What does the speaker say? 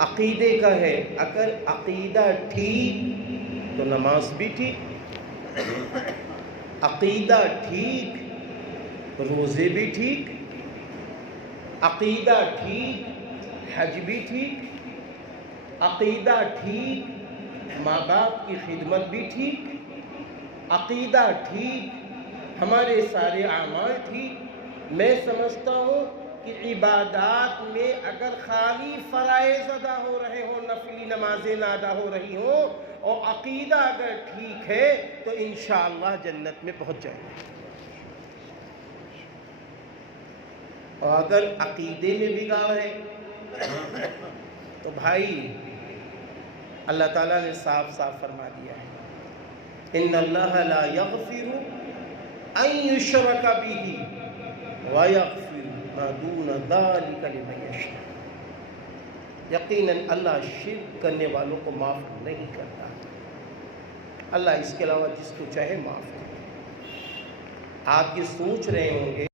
عقیدے کا ہے. اگر عقیدہ ٹھیک تو نماز بھی ٹھیک، عقیدہ ٹھیک روزے بھی ٹھیک، عقیدہ ٹھیک حج بھی ٹھیک، عقیدہ ٹھیک ماں باپ کی خدمت بھی ٹھیک، عقیدہ ٹھیک ہمارے سارے اعمال ٹھیک. میں سمجھتا ہوں کہ عبادات میں اگر خالی فرائض ادا ہو رہے ہوں، نفلی نمازیں نہ ادا ہو رہی ہوں، اور عقیدہ اگر ٹھیک ہے تو انشاءاللہ جنت میں پہنچ جائیں گے. اور اگر عقیدے میں بگاڑ ہے تو بھائی اللہ تعالیٰ نے صاف صاف فرما دیا ہے، ان اللہ لا یغفر ان یشرک بہ ویغفر ما دون ذلک لمن یشاء. یقیناً اللہ شرک کرنے والوں کو معاف نہیں کرتا، اللہ اس کے علاوہ جس کو چاہے معاف کرتا. آپ یہ سوچ رہے ہوں گے